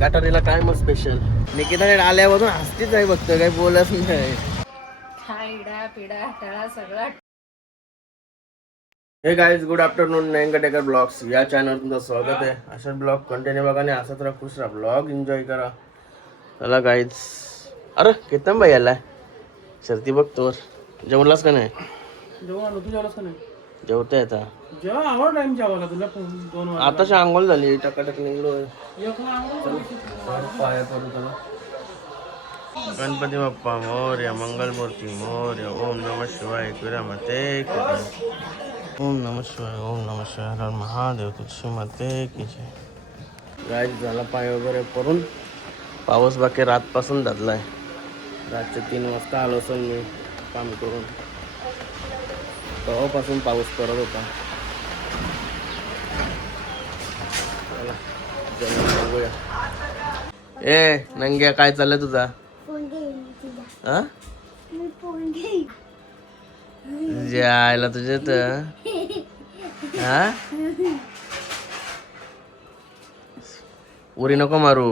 गटारीला काय मग स्पेशल? निकिताने आल्यावरून हसतीच आहे बघतो, काही बोलत नाही. खायडा पिडा तळा सगळा. हे गाईज, गुड आफ्टरनून. नयनकटेकर ब्लॉग्स या चॅनलवर तुमचं स्वागत आहे. अशाच ब्लॉग कंटिन्यू बघा आणि असंच राहा, खुश राहा, ब्लॉग एन्जॉय करा. चला गाईज. अरे केतन भाई आलाय, शर्ती बघतो. जेवलास का नाही? जेवण तू जेवलास का नाही? जेवतोय आता. जेव्हा आवड टाइम जेवायला तुला 2 वाजता. आताशी आंघोळ झाली, टकाटक निघलो. एकला आंघोळ पाया पडू चला. गणपती बाप्पा मोरया, मंगलमूर्ती मोरया, ओम नमः शिवाय, माते की जय. ओम नमः शिवाय, ओम नमः शिवाय, हर महादेव, तुझी माते की जय. गाईज झाला पाय वगैरे पडून. पाऊस बाकी रातपासून धरलाय. रातचे 3 वाजता आलो असेल मी काम करून. तेव्हापासून पाऊस पडत होता. चला जेवण बघूया. ए नंग्या, काय चाललंय तुझा? हा? जायला तुझ्या तर हा उरी नको मारू.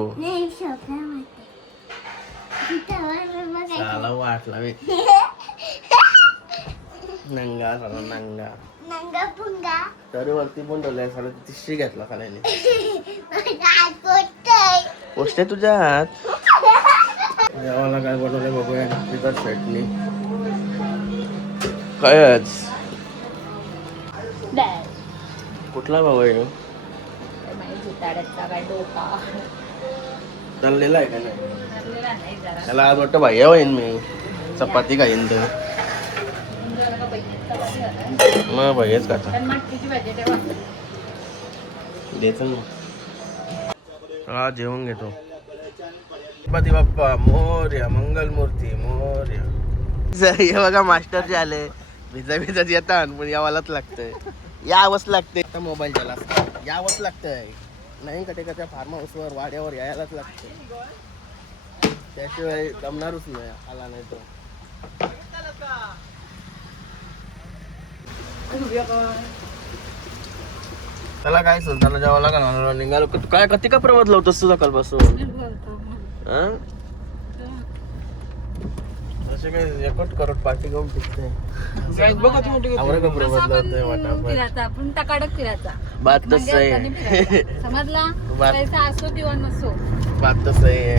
चाला वाटला मी नंगा झाला नंगा तरी वरती पण ठेवलाय. साडे 300 घेतला खाल्याने. पोस्ट आहे तुझ्या हात. जेवायला काय बनवलंय बघूया. तिखट चटणी कायच. कुठला भाऊ आहे? चाललेला आहे का नाही? त्याला आज वाटतं भाई होईन मी चपाती खाईन तर मग भाईच खाता द्यायचं ना. हा जेवण घेतो. गणपती बाप्पा मोरया, मंगलमूर्ती मोरया. हे बघा मास्टर जे आले, भिजा भिजत येतात पण यावालाच लागतंय. यावंच लागतंय. मोबाईल त्याला यावंच लागतंय. नाही कटेकरच्या फार्म हाऊसवर वाड्यावर यायलाच लागतंय. त्याशिवाय जमणारच नाही. आला नाही तो. त्याला काय सुलताना जेव्हा लागला निघालो. काय कधी का प्रवाद लावतोस तुझा कालपासून? असे काय रेकॉर्ड करत पार्टी घेऊन टिकते. आवरा का प्रवाद लावतोय वाटा आपण टकाडक फिरायचा. बात तर सही है. समजला? पैसा असो किंवा नसो, बात तर सही है.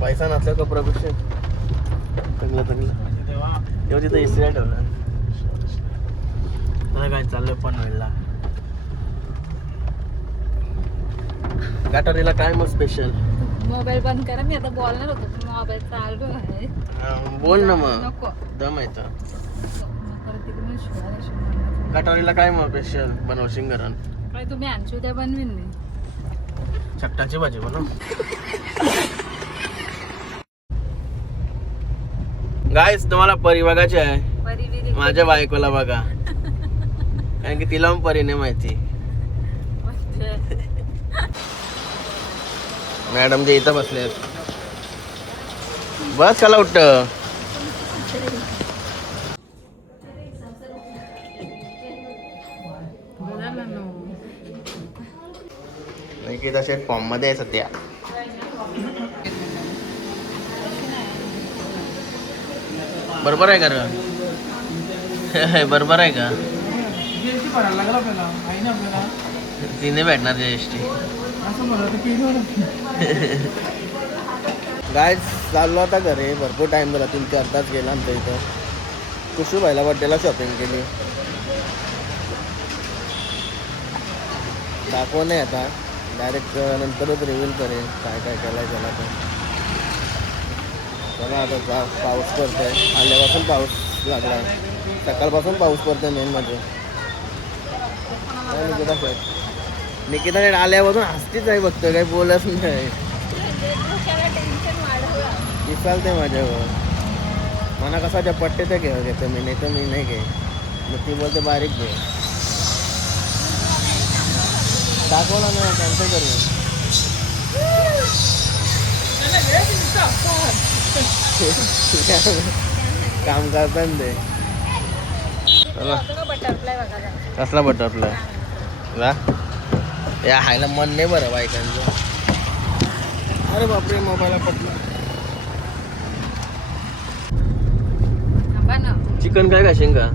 पैसा नसला का प्रभूषण चांगलं चांगलं तेव्हा तिथं इस्त्री ठेवला. मला काय चाललंय पनवेलला. गटारीला काय मग स्पेशल? मोबाईल बंद करा. मी आता बोलणार होतो, मोबाईल चालू आहे. बोल ना मग. नको दम येतं. गटारीला काय मग स्पेशल बनवशील घरात? काय तुम्ही आणशी उद्या बनवीन मी. चट्टाची भाजी बनव. गाईस तुम्हाला परी बघायची आहे. माझ्या बायकोला बघा, कारण की तिला पण परी नाही माहिती. मॅडम जे इथं बसले बस चला उठ. की तसे फॉर्म मध्ये आहे सध्या. बरोबर आहे का रे? बरोबर आहे का? तिने भेटणार जीएसटी. गाय चाललो आता घरी. भरपूर टाइम झाला, 3-4 तास गेला आमच्या इथं. कुशू भाईला बड्डेला शॉपिंग केली. दाखव नाही आता, डायरेक्ट नंतरच रिव्हील करेन काय काय केलं आहे त्याला. चला आता पाऊस पडतोय. आल्यापासून पाऊस लागला. सकाळपासून पाऊस पडतोय मेन म्हणजे. निकिताने आल्यापासून हसतीच आहे बघतो, काही बोलत नाही. चालते माझ्यावर. मला कसा त्या पट्टे तर घेतो मी, नाही तर मी नाही घे. मग ती बोलते बारीक घे. दाखवला नाही कॅन्सल करू. काम करतात ते. कसला बटरफ्लाय? या हायला मन नाही बरं बायकांचं. अरे बापरे मोबाईलला पडलं. थांबा ना. चिकन काय खाशील का?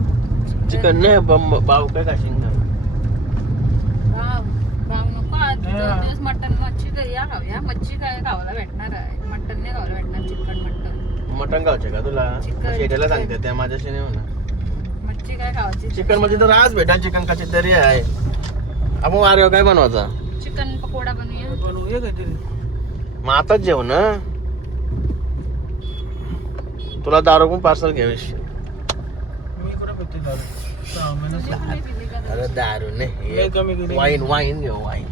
चिकन नाही पाव काय खाशील का? भाव नको आज 2 दिवस मटन मच्छी या खाऊया. मच्छी काय खावायला भेटणार आहे, मटन नाही खावायला भेटणार. चिकन मटन मटन खायचे का तुला? शेट्याला सांगते त्या माझ्याशी नाही म्हणा. मच्छी काय खावायची? चिकन मध्ये तर आज भेटा चिकन कशी तरी आहे. आपण वाऱ्यावर काय बनवायचा? चिकन पकोडा बनवूया. बनवूया काहीतरी. मग आताच जेवण ना. तुला दारू पण पार्सल घ्यावीस. मी कुठे पिते दारू? 6 महिने तुम्ही पिली का? अरे दारू नाही, लय कमी केली. वाईन घेऊ वाईन.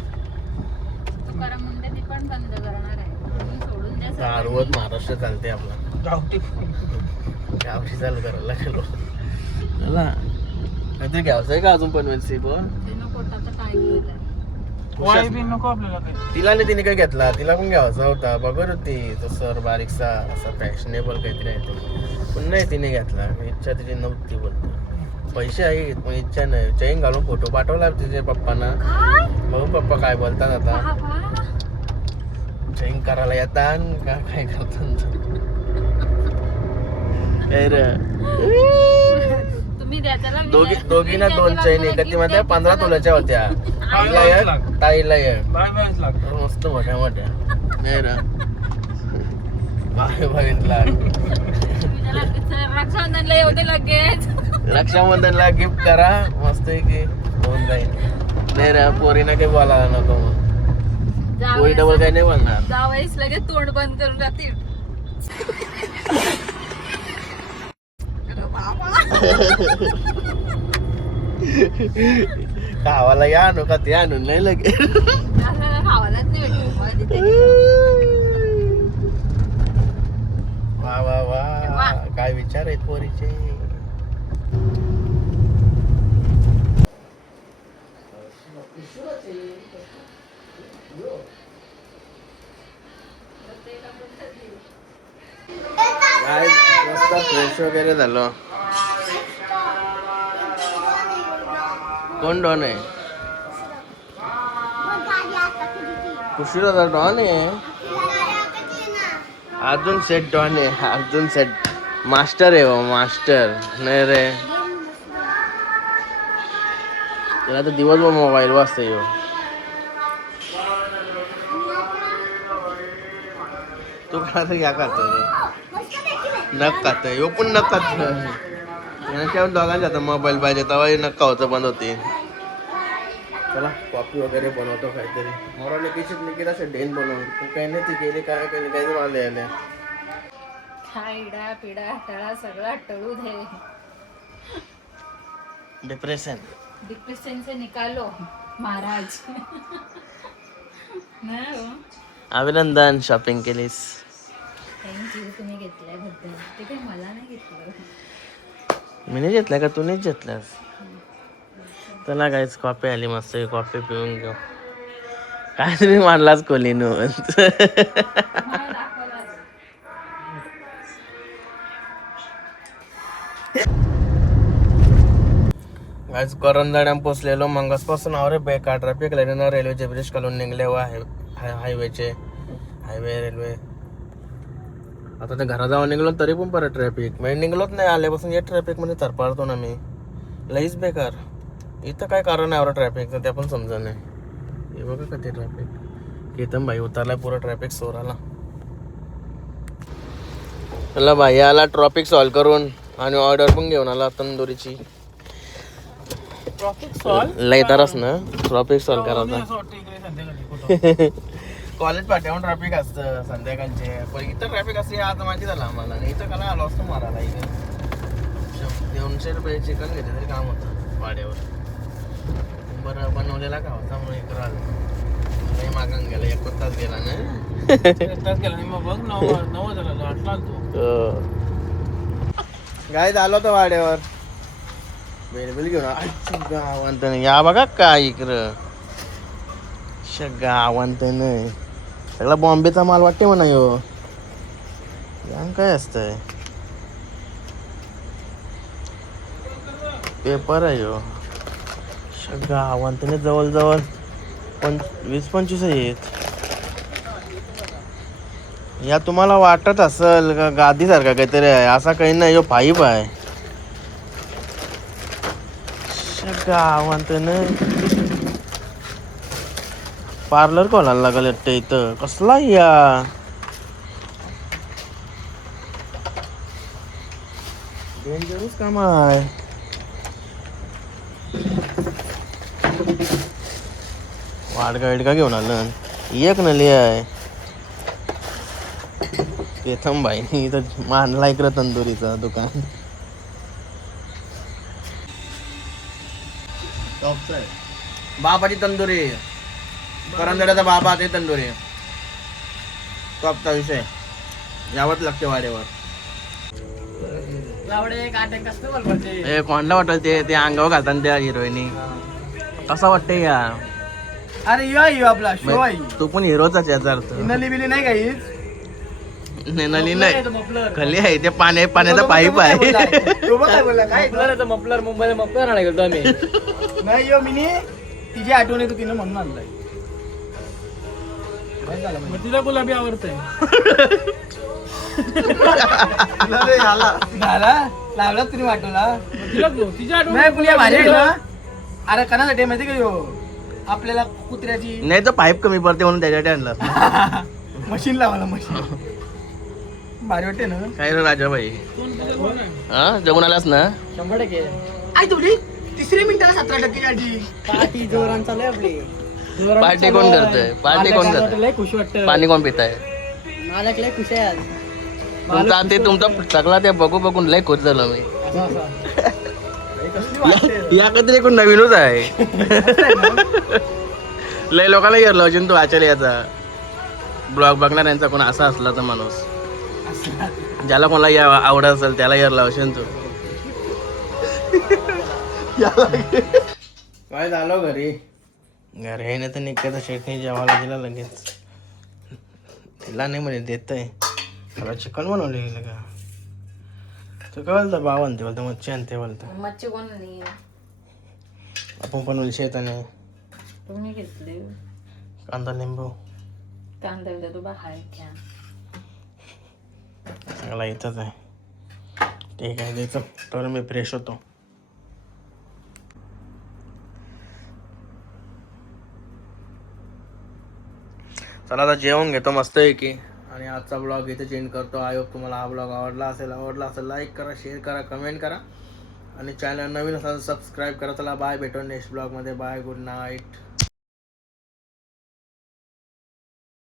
तुकाराम मुंडे ती पण बंद करणार आहे. म्हणून सोडून द्या सगळं. दारूवर महाराष्ट्र चालते आपला. गावठी. गावशी चालू करायला गेलो. चला काहीतरी घ्यावचं आहे का अजून पण वेलसी पण? त्यानं पोटाचा काय केलं? वाय बी नको आपल्याला काही. तिला नाही तिने काय घेतला, तिला पण घ्यायचा होता. बघत होती तो सर बारीकसा असा फॅशनेबल काहीतरी आहे तो, पण नाही तिने घेतला. इच्छा तिची नव्हती बोलतो. पैसे आहेत पण इच्छा नाही. चैन घालून फोटो पाठवला तिच्या पप्पांना. बघू पप्पा काय बोलतात आता. बाबा चैन करायला येतात का काय करतात काय रे? तुम्ही द्या त्याला. दोघीना 2 चैन एकत्र मध्ये 15 तोल्याच्या होत्या. ताईला एक, ताईला एक. बाय लागतं. मस्त मोठ्या मोठ्या नाही रे. बघितला रक्षाबंधनला येऊ दे लगेच. रक्षाबंधनला गिफ्ट करा मस्त की होऊन जाईल. नाही रे पोरीना काही बोलायला नको. मग पोरी डबल काही नाही बोलणार. जावईस लगेच तोंड बंद करून राहतील. खावाला या आणू का ते आणून नाही लगे. खावालाच नाही भेटत. वा वा वा काय विचार आहेत पोरीचे. काय मस्त फ्रेश वगैरे झालो. कोण डॉन आहे? कुशीला डॉन आहे. अजून सेट डॉन आहे. अजून सेट मास्टर आहे. मास्टर नाही रे. त्याला तर दिवसभर मोबाईल वाजता येऊ. तू काय तर या खातो नक खात. यो पण नक खात. दोघांच्या आता मोबाईल पाहिजे तेव्हा नक खावचं बंद होते. चला कॉफी वगैरे बनवतो काहीतरी. मोराने किचित निकित असं डेन बनवून काही नाही ती केली काय केली काय तर आले आल्या. खायडा पिडा तळा सगळा टळू दे. डिप्रेशन से निकालो महाराज. नाही हो. अभिनंदन शॉपिंग केलीस. थँक्यू तुम्ही घेतल्याबद्दल. ते काही मला नाही घेतलं. मी नाही घेतला का तू नाहीच घेतलास. चला काहीच कॉफी आली मस्त. कॉफी पिऊन घेऊ. काय तुम्ही मानलाच कोलीनो. आज करंजाड्याम पोचलेलो. मंगसपासून अरे बेकार ट्रॅफिक लाईन रेल्वेचे ब्रिज खालून निघले व हायवेचे हायवे रेल्वे. आता ते घरा जाऊन निघलो तरी पण परत ट्रॅफिक. म्हणजे निघलोच नाही आल्यापासून या ट्रॅफिक मध्ये थरपाळतो ना मी. लईच बेकार. इथं काय कारण आहे एवढं ट्रॅफिकचं ते पण समजा नाही. हे बघा का ते ट्रॅफिक. केतन भाई उतरलाय पुरा ट्रॅफिक सोराला. चला भाई आला ट्रॉफिक सॉल्व करून आणि ऑर्डर पण घेऊन आला तंदुरीची. लय तरच ना ट्रॉफिक सॉल्व करायचा. कॉलेज पाठ्यावर ट्रॅफिक असतं संध्याकाळचे. पण इथं ट्रॅफिक असते आता माहिती झालं आम्हाला. इथं का आलो असतो मारायला. इथे 200 रुपये चिकन घेते तरी काम होतं वाड्यावर. बरं बनवलेला का होता म्हणून इकडं आलो. लई मागून गेला. 1 तास गेला ना. काय झालं होतं वाड्यावर बेलबिल घेऊन गावांत. या बघा काय इकडं गावांत नाही सगळा बॉम्बेचा माल वाटते म्हणा. यो काय असतंय पेपर आहे. यो गावांत जवळजवळ 20-25 आहेत. या तुम्हाला वाटत असेल का गादी सारखा काहीतरी आहे, असा काही नाही, यो पाईप आहे. गावांत ना पार्लर कोणाला लागल वाटतं इथं, कसला या डेंजरस काम आहे. वाडका विडका घेऊन आलं, एक नली आहे. प्रथम भाई इथं मानला इकडं तंदुरीचं दुकान. बाबाची तंदुरी, करंदड्याचा बाबा ते तंदुरी, टॉपचा विषय यावंच लागते वाड्यावर. ए कोणला वाटल ते अंगावर घालताना त्या हिरोईनी, कसा वाटते या. अरे यो आपला शो आहे. तू पण हिरोचाच याचा अर्थ. नली बिली नाही काही नली नाही, खाली आहे ते पाण्याचा पाईप आहे. मफलर मुंबईला मफलर आणायला गेलो आम्ही. नाही यो मिनी तिची आठवण येतो, तिनं म्हणून आणलाय. तिला गुलाबी आवडतंय. लावला तुम्ही वाटवला अरे कणासाठी माहिती का यो आपल्याला कुत्र्याची नाही तर पाईप कमी पडते म्हणून त्याच्यासाठी आणला. मशीन लावायला, मशीन भारी वाटते ना. काय रे राजाबाई, हा जगून आलास ना. 100% आई तुझी 3 मिनिटाला 17% आजी. पार्टी जोरान चालू आहे आपली. पार्टी कोण करतोय, पार्टी कोण करतोय, लय खुश वाटतं. पाणी कोण पिताय. मालक लय खुश आहे आज. तुमचा ते तुमचा सगळा ते बघून लय खुश झालो मी. या कधी कोण नवीनच आहे. लय लोकांना गेलो अजून तू आचल याचा ब्लॉग बघणाऱ्यांचा कोण असा असला तर माणूस, ज्याला कोणाला या आवडत असेल त्याला यार लावशील तू. काय झालं घरी आहे ना तर निघता शेटणी जेवायला दिला लगेच. तिला नाही म्हणे देत आहे, त्याला चिकन बनवलेलं का. तू काय बोलता, भाव आणते बोलता, मच्छी आणते बोलता. मच्छी कोण नाही, आपण पण शेताने तुम्ही घेतले. कांदा लिंबू कांदा बिंदा तू बाहेर घ्या. सगळा इथंच आहे. ठीक आहे द्यायचं तर मी फ्रेश होतो. चला आता जेवण घेतो मस्त आहे की, आणि आजचा ब्लॉग इथे चेंज करतो. आय होप तुम्हाला हा ब्लॉग आवडला असेल लाईक करा, शेअर करा, कमेंट करा, आणि चॅनल नवीन असेल सबस्क्राईब करा. चला बाय, भेटू नेक्स्ट ब्लॉगमध्ये. Bye, good night.